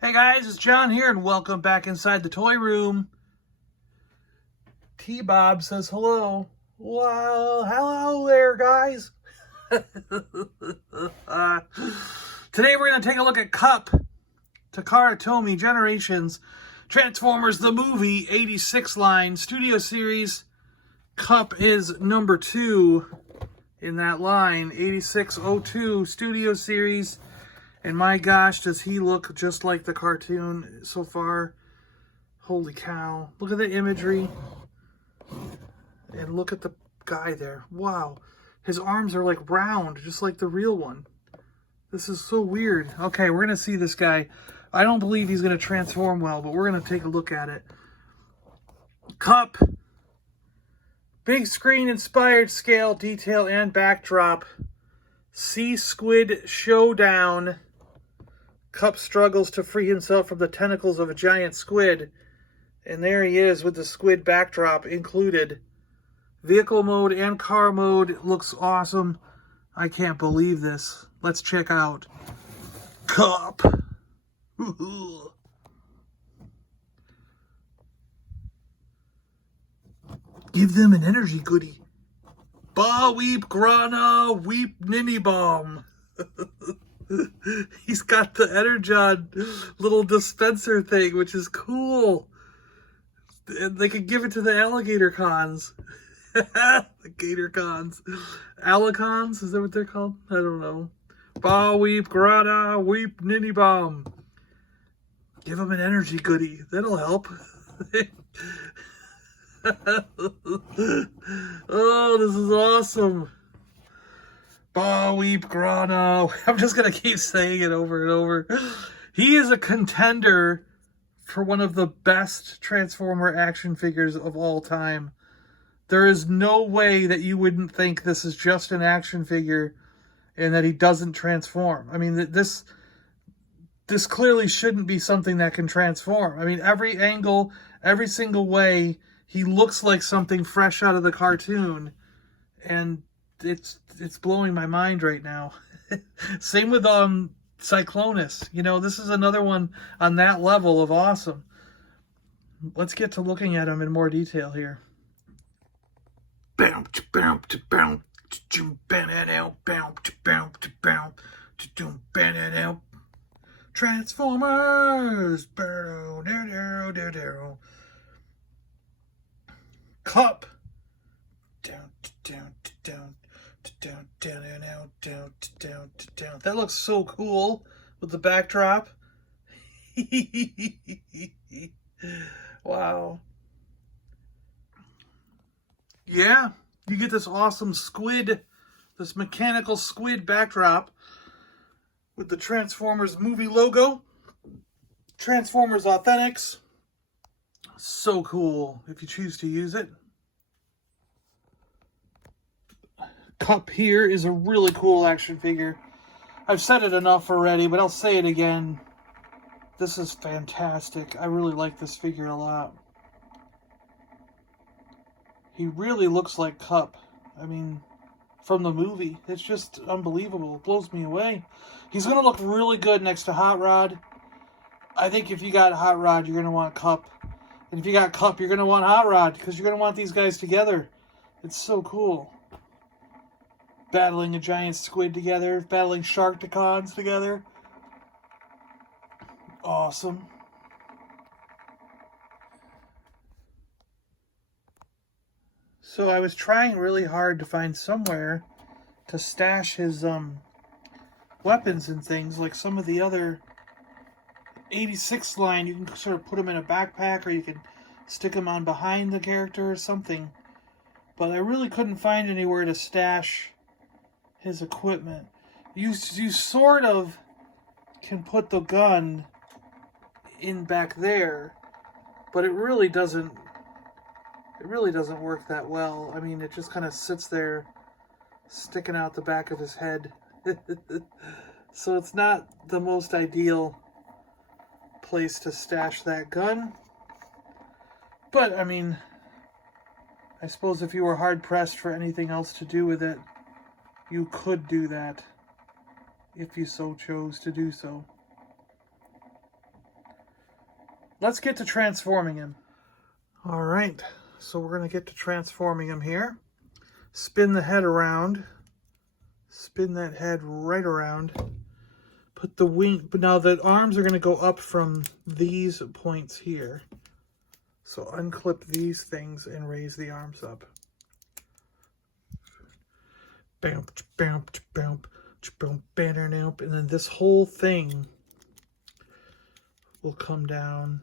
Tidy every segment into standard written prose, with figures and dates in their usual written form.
Hey guys, it's John here, and welcome back inside the toy room. T-Bob says hello. Well, hello there, guys. Today we're going to take a look at Cup, Takara Tomy Generations, Transformers the Movie 86 line, Studio Series. Cup is number 2 in that line, 8602 Studio Series. And my gosh, does he look just like the cartoon so far. Holy cow. Look at the imagery. And look at the guy there. Wow. His arms are like round, just like the real one. This is so weird. Okay, we're going to see this guy. I don't believe he's going to transform well, but we're going to take a look at it. Cup. Big screen inspired scale, detail, and backdrop. Sea Squid Showdown. Cup struggles to free himself from the tentacles of a giant squid. And there he is with the squid backdrop included. Vehicle mode and car mode looks awesome. I can't believe this. Let's check out Cup. Give them an energy goodie. Ba weep grana weep ninny bomb. He's got the Energon little dispenser thing, which is cool. And they could give it to the alligator cons. The gator cons. Alicons? Is that what they're called? I don't know. Ba weep grana weep ninny bomb. Give them an energy goodie. That'll help. Oh, this is awesome. Ba weep grana. I'm just going to keep saying it over and over. He is a contender for one of the best Transformer action figures of all time. There is no way that you wouldn't think this is just an action figure and that he doesn't transform. I mean, this clearly shouldn't be something that can transform. I mean, every angle, every single way, he looks like something fresh out of the cartoon, and it's blowing my mind right now. Same with Cyclonus. You know, this is another one on that level of awesome. Let's get to looking at him in more detail here. Transformers. Cup. That looks so cool with the backdrop. Wow. Yeah, you get this awesome squid, this mechanical squid backdrop with the Transformers movie logo. Transformers Authentics. So cool if you choose to use it. Cup here is a really cool action figure. I've said it enough already, but I'll say it again. This is fantastic. I really like this figure a lot. He really looks like Cup. I mean, from the movie. It's just unbelievable. It blows me away. He's going to look really good next to Hot Rod. I think if you got Hot Rod, you're going to want Cup. And if you got Cup, you're going to want Hot Rod, because you're going to want these guys together. It's so cool. Battling a giant squid together, battling Sharkticons together. Awesome. So I was trying really hard to find somewhere to stash his weapons and things, like some of the other 86 line. You can sort of put them in a backpack, or you can stick them on behind the character or something. But I really couldn't find anywhere to stash his equipment. You sort of can put the gun in back there, but it really doesn't work that well. I mean, it just kind of sits there sticking out the back of his head. So it's not the most ideal place to stash that gun. But I mean, I suppose if you were hard pressed for anything else to do with it, you could do that if you so chose to do so. let's get to transforming him. All right, so we're going to get to transforming him here. Spin the head around. Spin that head right around. Put the wing, but now the arms are going to go up from these points here. So unclip these things and raise the arms up. Bam, bam, bam, bam, bam, and then this whole thing will come down.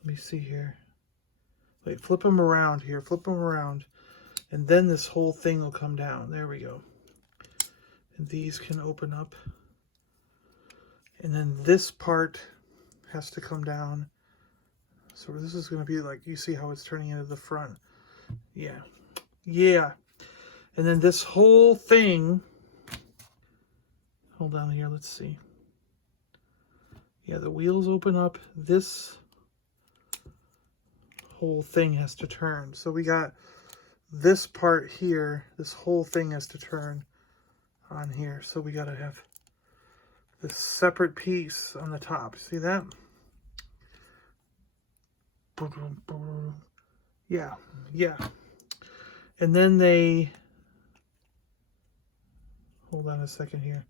Let me see here. Wait, flip them around here. Flip them around. And then this whole thing will come down. There we go. And these can open up. And then this part has to come down. So this is going to be like, you see how it's turning into the front. Yeah. Yeah. And then this whole thing, hold on here, let's see. Yeah, the wheels open up. This whole thing has to turn. So we got this part here, this whole thing has to turn on here. So we got to have this separate piece on the top. See that? Yeah, yeah. And then they, hold on a second here.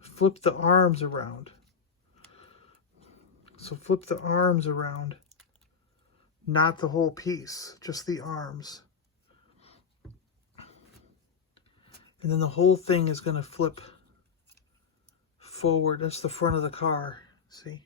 Flip the arms around. So flip the arms around. Not the whole piece, just the arms. And then the whole thing is going to flip forward. That's the front of the car. See?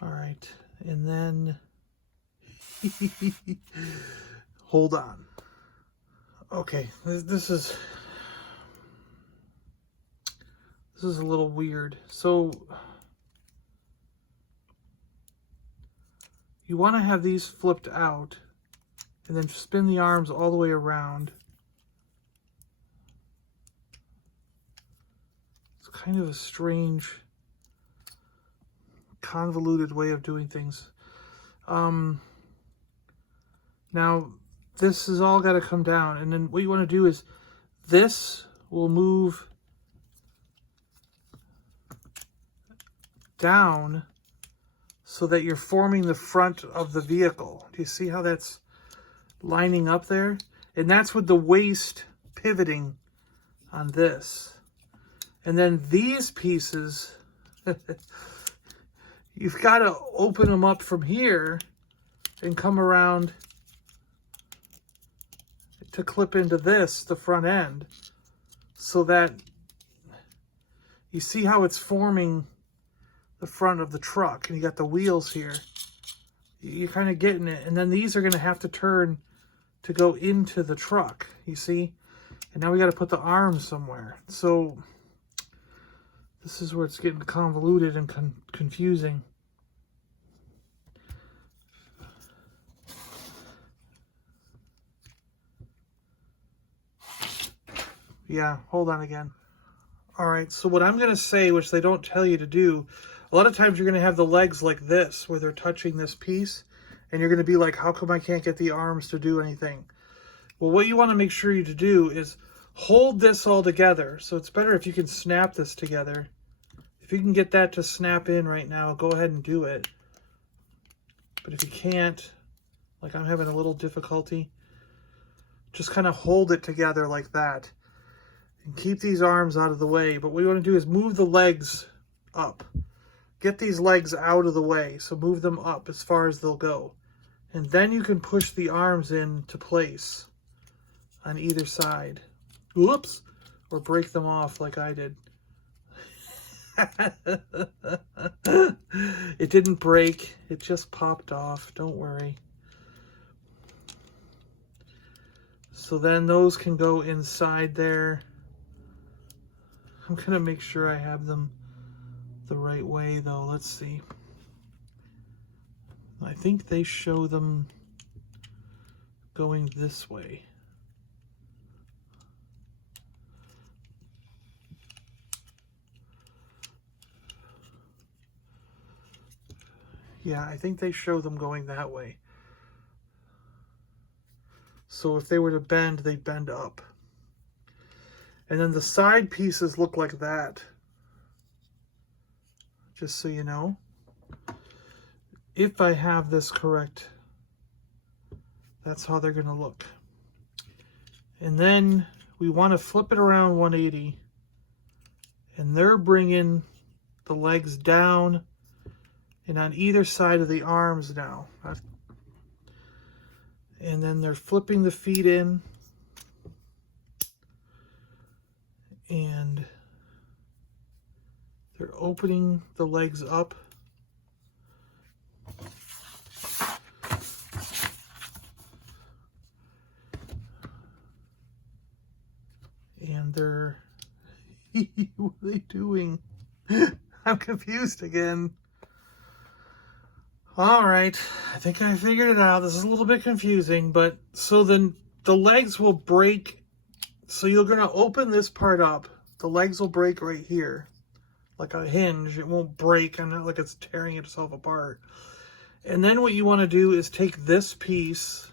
All right. And then hold on. Okay, this is a little weird. So you want to have these flipped out and then spin the arms all the way around. It's kind of a strange, convoluted way of doing things. Now, this has all got to come down. And then what you want to do is this will move down so that you're forming the front of the vehicle. Do you see how that's lining up there? And that's with the waist pivoting on this. And then these pieces, you've got to open them up from here and come around to clip into this, the front end, so that you see how it's forming the front of the truck. And you got the wheels here. You're kind of getting it. And then these are going to have to turn to go into the truck, you see? And now we got to put the arms somewhere. So this is where it's getting convoluted and confusing. Yeah, hold on again. All right, so what I'm going to say, which they don't tell you to do, a lot of times you're going to have the legs like this, where they're touching this piece, and you're going to be like, how come I can't get the arms to do anything? Well, what you want to make sure you to do is hold this all together. So it's better if you can snap this together. If you can get that to snap in right now, go ahead and do it. But if you can't, like I'm having a little difficulty, just kind of hold it together like that. And keep these arms out of the way. But what you want to do is move the legs up. Get these legs out of the way. So move them up as far as they'll go. And then you can push the arms into place on either side. Whoops. Or break them off like I did. It didn't break. It just popped off. Don't worry. So then those can go inside there. I'm going to make sure I have them the right way, though. Let's see. I think they show them going this way. Yeah, I think they show them going that way. So if they were to bend, they'd bend up. And then the side pieces look like that. Just so you know. If I have this correct, that's how they're going to look. And then we want to flip it around 180. And they're bringing the legs down and on either side of the arms now. And then they're flipping the feet in. And they're opening the legs up. And they're... what are they doing? I'm confused again. All right, I think I figured it out. This is a little bit confusing, but so then the legs will break. So you're going to open this part up. The legs will break right here, like a hinge. It won't break. I'm not like it's tearing itself apart. And then what you want to do is take this piece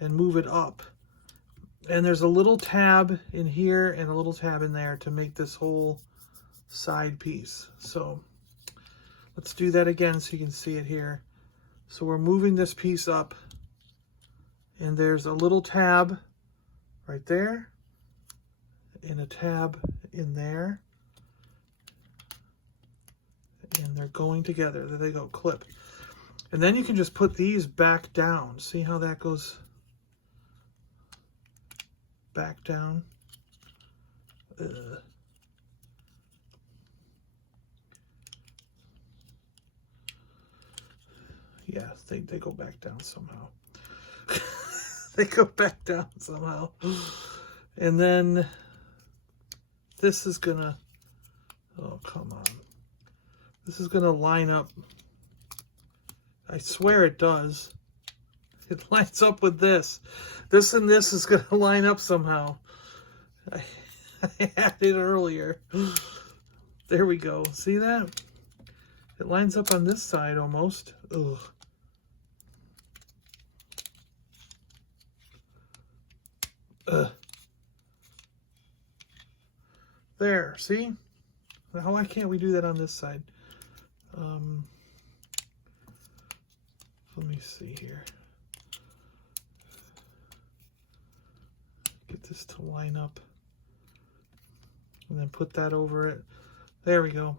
and move it up. And there's a little tab in here and a little tab in there to make this whole side piece. So let's do that again so you can see it here. So we're moving this piece up, and there's a little tab right there and a tab in there. And they're going together. There they go, clip. And then you can just put these back down. See how that goes back down? Yeah, they go back down somehow. They go back down somehow. And then this is gonna, oh, come on. This is gonna line up. I swear it does. It lines up with this. This and this is gonna line up somehow. I had it earlier. There we go. See that? It lines up on this side almost. Ugh. There, see? Why can't we do that on this side? Let me see here. Get this to line up. And then put that over it. There we go.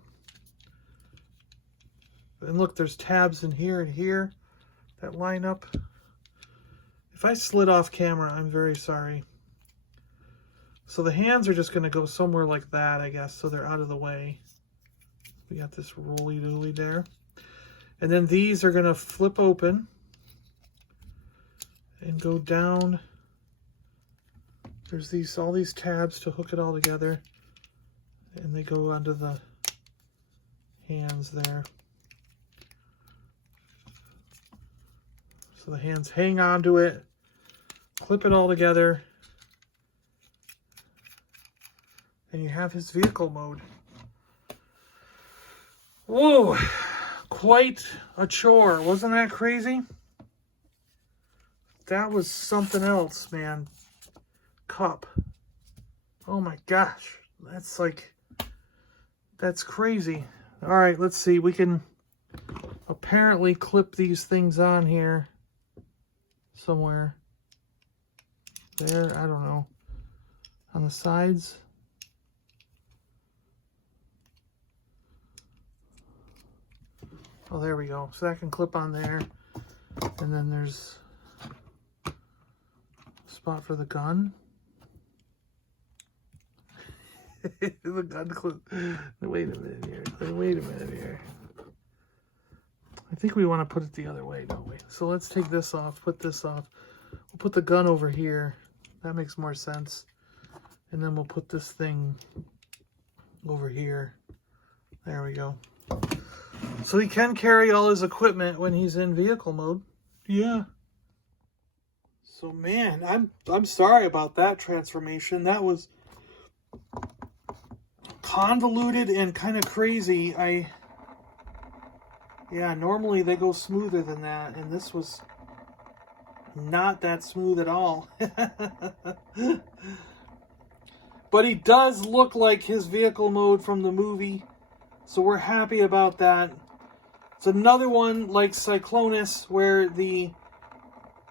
And look, there's tabs in here and here that line up. If I slid off camera, I'm very sorry. So the hands are just going to go somewhere like that, I guess, so they're out of the way. We got this roly-doly there. And then these are going to flip open and go down. There's all these tabs to hook it all together. And they go onto the hands there. So the hands hang onto it, clip it all together, and you have his vehicle mode. Whoa, quite a chore. Wasn't that crazy? That was something else, man. Cup. Oh my gosh. That's crazy. All right, let's see. We can apparently clip these things on here somewhere. There, I don't know. On the sides. Oh, there we go. So that can clip on there. And then there's a spot for the gun. The gun clip. Wait a minute here. Wait a minute here. I think we want to put it the other way, don't we? So let's take this off, put this off. We'll put the gun over here. That makes more sense. And then we'll put this thing over here. There we go. So he can carry all his equipment when he's in vehicle mode. Yeah. So man, I'm sorry about that transformation. That was convoluted and kind of crazy. Yeah, normally they go smoother than that, and this was not that smooth at all. But he does look like his vehicle mode from the movie, so we're happy about that. It's another one like Cyclonus, where the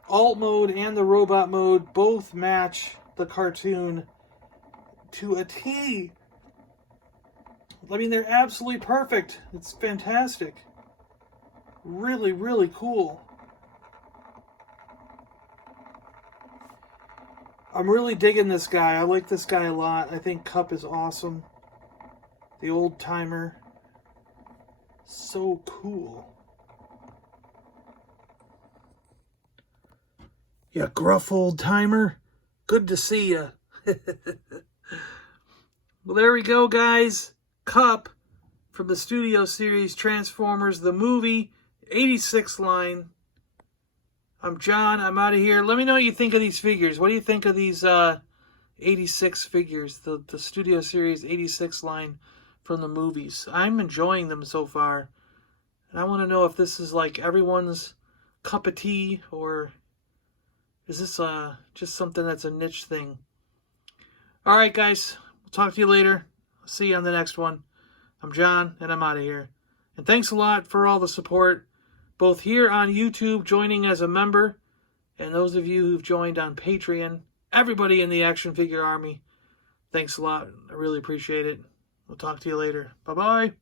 alt mode and the robot mode both match the cartoon to a T. I mean, they're absolutely perfect. It's fantastic. Really, really cool. I'm really digging this guy. I like this guy a lot. I think Cup is awesome. The old-timer. So cool. Yeah, gruff old-timer. Good to see ya. Well, there we go, guys. Cup from the studio series Transformers the Movie 86 line. I'm John. I'm out of here. Let me know what you think of these figures. What do you think of these 86 figures? The studio series 86 line from the movies. I'm enjoying them so far. And I want to know if this is like everyone's cup of tea, or is this just something that's a niche thing? All right, guys. We'll talk to you later. See you on the next one. I'm John, and I'm out of here. And thanks a lot for all the support, both here on YouTube, joining as a member, and those of you who've joined on Patreon. Everybody in the Action Figure Army, thanks a lot. I really appreciate it. We'll talk to you later. Bye-bye.